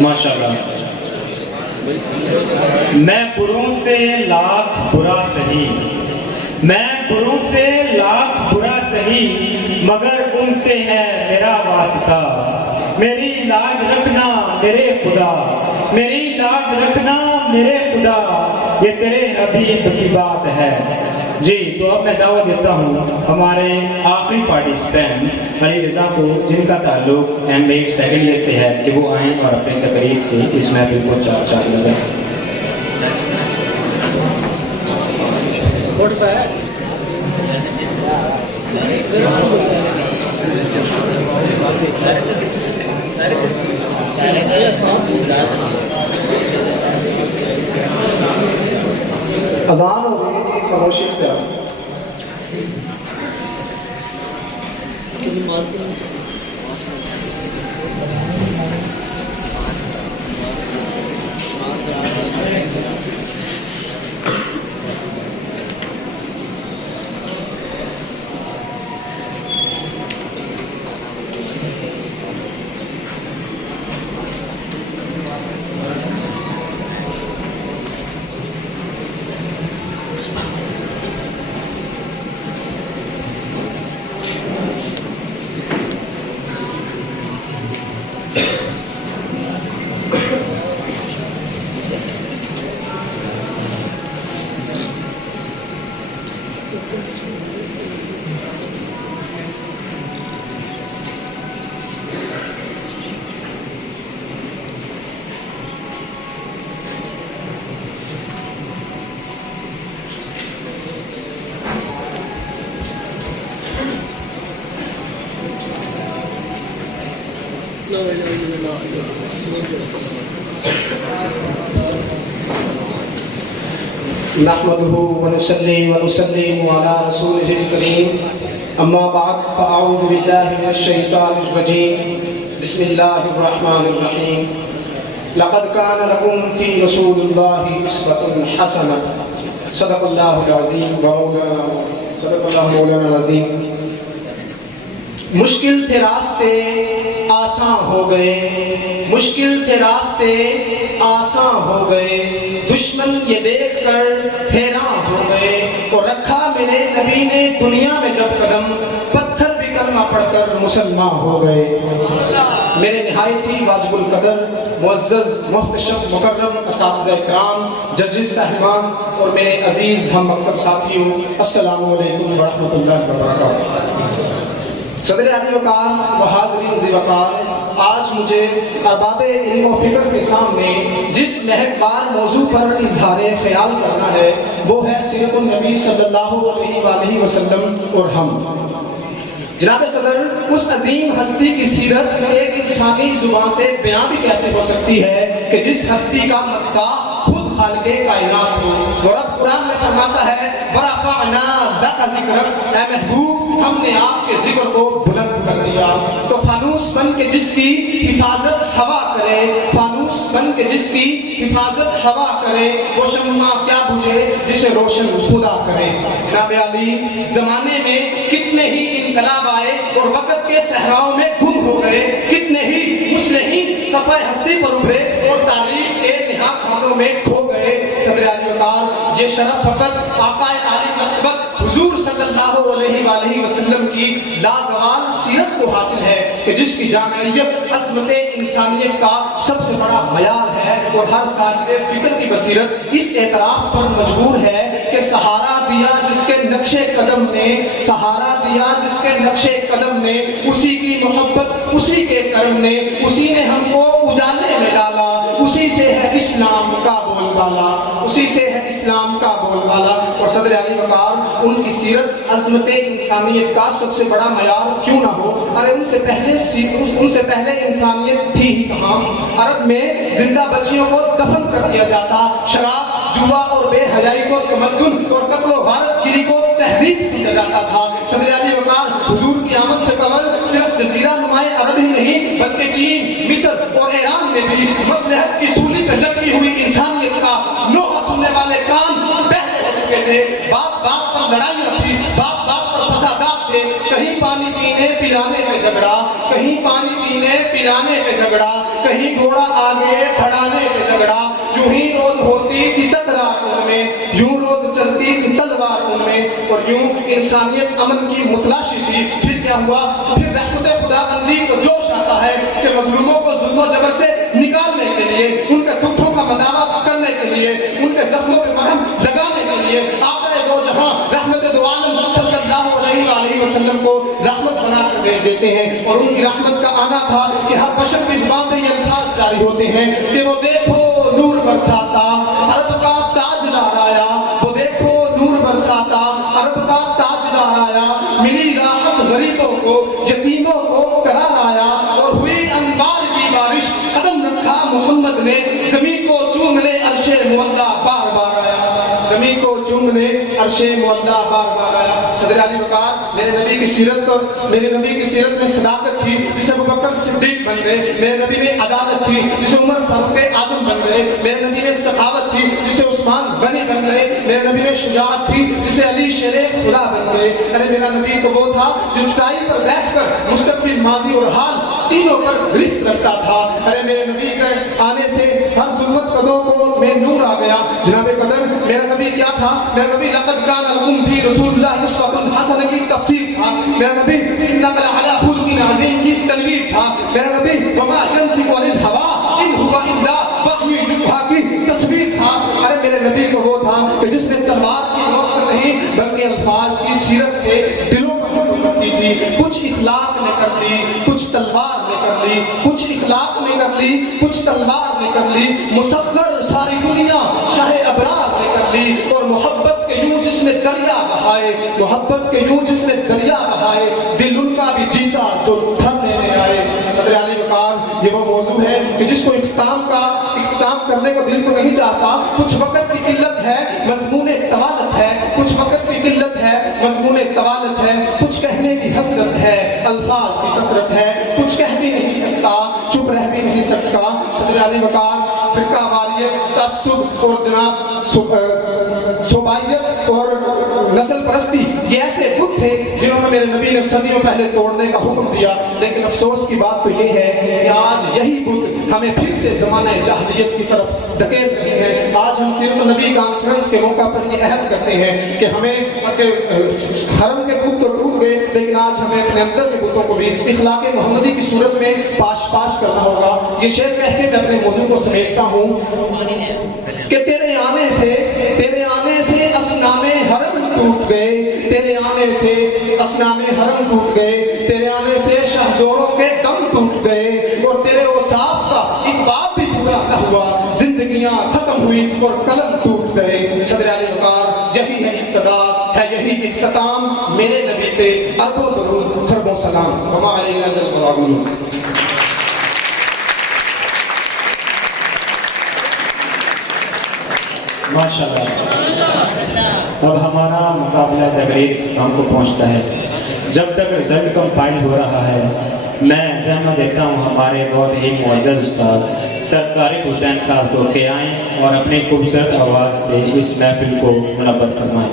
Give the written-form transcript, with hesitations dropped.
ماشاءاللہ۔ میں بروں سے لاکھ برا سہی، میں بروں سے لاکھ برا سہی، مگر ان سے ہے میرا واسطہ۔ میری لاج رکھنا میرے خدا، میری لاج رکھنا میرے خدا، یہ تیرے حبیب کی بات ہے۔ جی تو اب میں دعوت دیتا ہوں ہمارے آخری پارٹیسپینٹ علی رضا کو، جن کا تعلق M8 سیکنڈ ایئر سے ہے، کہ وہ آئیں اور اپنی تقریر سے اس محفل کو چار لگائیں۔ اذان ہو رہی ہے، خاموشی اختیار۔ نحمده ونصلي ونسلم على رسوله الكريم، اما بعد فاعوذ بالله من الشيطان الرجيم، بسم الله الرحمن الرحيم۔ لقد كان لكم في رسول الله اسوة حسنة، صدق الله العظيم صدق الله مولانا العظيم۔ مشکل تھے راستے آسان ہو گئے، مشکل تھے راستے آسان ہو گئے، دشمن یہ دیکھ کر حیران ہو گئے، اور رکھا میرے نبی نے دنیا میں جب قدم، پتھر بھی کلمہ پڑھ کر مسلمان ہو گئے۔ میرے نہایت ہی واجب القدر معزز محتشم مکرم اساتذہ اکرام، ججز صاحبان اور میرے عزیز ہم مکتب ساتھیوں، السلام علیکم ورحمۃ اللہ وبرکاتہ۔ صدر علی وقار و حاضرین ذی وقار، آج مجھے ارباب علم و فکر کے سامنے جس مہکبار موضوع پر اظہار خیال کرنا ہے وہ ہے سیرت النبی صلی اللہ علیہ وآلہ وسلم اور ہم۔ جناب صدر، اس عظیم ہستی کی سیرت ایک انسانی زبان سے بیان بھی کیسے ہو سکتی ہے کہ جس ہستی کا مدعا خود خالق کائنات ہو؟ اور اب قرآن میں فرماتا ہے وَرَفَعْنَا لَكَ ذِكْرَكَ، اے محبوب ہم نے آپ کے ذکر کو بلند کر دیا۔ تو فانوس بن کے جس کی حفاظت ہوا کرے، فانوس بن کے جس کی حفاظت ہوا کرے، وہ شمع کیا بجھے جسے روشن خدا کرے۔ جناب علی، زمانے میں کتنے ہی انقلاب آئے اور وقت کے صحراؤں میں گم ہو گئے، کتنے ہی مصلحین صفحہ ہستی پر ابھرے اور تاریخ کے نہا خانوں میں کھو گئے۔ صدر علی وقار، یہ شرف فقط آقا عالی مرتبت حضور صلی اللہ علیہ وآلہ وسلم کی لازوال سیرت کو حاصل ہے کہ جس کی جامعیت عظمت انسانیت کا سب سے بڑا معیار ہے، اور ہر صاحب فکر کی بصیرت اس اعتراف پر مجبور ہے کہ سہارا دیا جس کے نقش قدم نے، سہارا دیا جس کے نقش قدم نے، اسی کی محبت اسی کے کرم نے، اسی نے ہم کو اجالے میں ڈالا، اسی سے ہے اسلام کا بول بالا، اسی سے ہے اسلام کا بول بالا۔ اور صدر علی وقار، ان کی سیرت عظمت انسانیت کا سب سے بڑا معیار کیوں نہ ہو؟ ارے ان سے پہلے انسانیت تھی ہی کہاں؟ عرب میں زندہ بچیوں کو دفن کر دیا جاتا، شراب، جوا اور بے حیائی کو تمدن اور قتل و غارت گیری کو تہذیب سمجھا جاتا تھا۔ صدر علی وقار، حضور کی آمد سے قبل صرف جزیرہ نمائے عرب ہی نہیں بلکہ چین، مصر اور ایران میں بھی مصلحت کی سولی پہ لگی ہوئی انسانیت کا نوحہ سننے والے کان بہرے ہو چکے تھے۔ باپ باپ پر لڑائیاں تھی، باپ باپ پر فسادات تھے، کہیں پانی پینے پلانے پہ جھگڑا، کہیں پانی پینے پلانے پہ جھگڑا، کہیں कहीं घोड़ा आगे बढ़ाने के झगड़ा, यूं ही रोज होती थी तकरार उनमें, यूं रोज चलती थी तलवार उनमें, और यूं इंसानियत अमन की मुतलाशी थी। फिर क्या हुआ? फिर रहमत खुदाबंदी को जोश आता है कि मजलूमों को जुल्म और जबर से निकालने के लिए, उनके दुखों का मदावा करने के लिए, उनके जख्मों पे मरहम लगाने के लिए आका दो जहां रहमत दो आलम सल्लल्लाहु अलैहि वसल्लम को रहमत बनाकर भेज देते हैं। और उनकी रहमत का आना था कि हर बशर की ज़ुबान पे ये अल्फाज जारी होते हैं कि वो देखो नूर बरसाता अरब का ताजदार आया, वो देखो नूर बरसाता अरब का ताजदार आया, मिली राहत गरीबों को यतीमों को करार आया, और हुई अंबार की बारिश, कदम रखा मोहम्मद ने, जमीन को चूमने अर्शे मुअल्ला बार बार आया, जमीन को चूमने अर्शे मुअल्ला बार बार आया। सदर अली वकार, मेरे नबी की सीरत में सदाकत थी जिसे अबू बकर सिद्दीक बन गए, मेरे नबी में अदालत थी जिसे उमर फारूक आजम बन गए, मेरे नबी में सखावत थी जिसे उस्मान गनी बन गए, मेरे नबी में शुजाअत थी जिसे अली शेरे खुदा बन गए। अरे मेरा नबी तो वो था जो चटाई पर बैठकर मुस्तकबिल, माजी और हाल तीनों पर गिरफ्त रखता था। अरे मेरे नबी के आने से हर जुल्मत कदों को में नूर आ गया। जनाब कदर, मेरा नबी क्या था? मेरा नबी लक़द कान लकुम फी रसूलिल्लाह उस्वतुन हसना की तफसीर था। मेरा नबी इन्नका लअला खुलुकिन अज़ीम की तनवीर था। मेरा नबी वमा जंतिकु अनिल हवा इन हुवा इल्ला वह्यु युहा की तस्वीर था। अरे मेरे नबी तो वो था कि जिसने तलवार की नोक नहीं बल्कि अल्फाज की सीरत से दिलों को हुकूमत की थी। कुछ इखलाक ने कर ली, कुछ तलवार ने कर ली, कुछ इखलाक ने कर ली, कुछ तलवार ने कर ली, मुसख्खर सारी दुनिया शाहे अबरार ने कर ली। और मोहब्बत के यूं जिसने दरिया बहाए, मोहब्बत के यूं जिसने दरिया बहाए, दिल उनका भी जीता जो धर लेने आए। सदर अली वकार, ये वो मौजू है कि जिसको इख्तिताम करने को दिल को नहीं चाहता। कुछ वक्त की किल्लत है, मज़मून तवालत है, कुछ वक्त की किल्लत है, मज़मून तवालत है, कुछ कहने की हसरत है, अल्फाज की कसरत है, कुछ कह भी नहीं सकता, चुप रह भी नहीं सकता। सदर अली वकार, फिरका वारियत, तअस्सुब और जनाब सोबाइयत और नस्ल परस्ती, ये ऐसे बुत थे जिन्होंने मेरे नबी ने सदियों पहले तोड़ने का हुक्म दिया। लेकिन अफसोस की बात तो ये है कि आज यही बुत हमें फिर से ज़माने जाहिलियत की तरफ धकेल रहे हैं। आज हम सिर्फ नबी कॉन्फ्रेंस के मौका पर ये अहद करते हैं कि हमें हरम के बुत तो टूट गए, लेकिन आज हमें अपने अंदर के बुतों को भी इखलाक मोहम्मदी की सूरत में पाश करना होगा। ये शेर कह के मैं अपने मौजू को समेटता हूँ कि तेरे आने से असनामे हरम टूट गए, तेरे आने से असनामे हरम टूट गए, तेरे आने से शहज़ोरों के दम टूट गए, और तेरे औसाफ का एक बाप भी पूरा न हुआ, जिंदगियां खत्म हुई और कलम टूट गए। सदर अली वकार, यही है इब्तिदा, है यही इख्तिताम, मेरे नबी पे अरबों दरूद फरमो सलाम। वमा अलैना इल्लल बलाग। माशाअल्लाह। अब हमारा मुकाबला तकरीर इख्तिताम को पहुंचता है। जब तक रिजल्ट कंपाइल हो रहा है, मैं ज़हमत देता हूँ हमारे बहुत ही मुअज़्ज़ज़ उस्ताद सर तारिक हुसैन साहब को कि आएँ और अपनी खूबसूरत आवाज़ से इस महफिल को मुनव्वर फरमाएँ।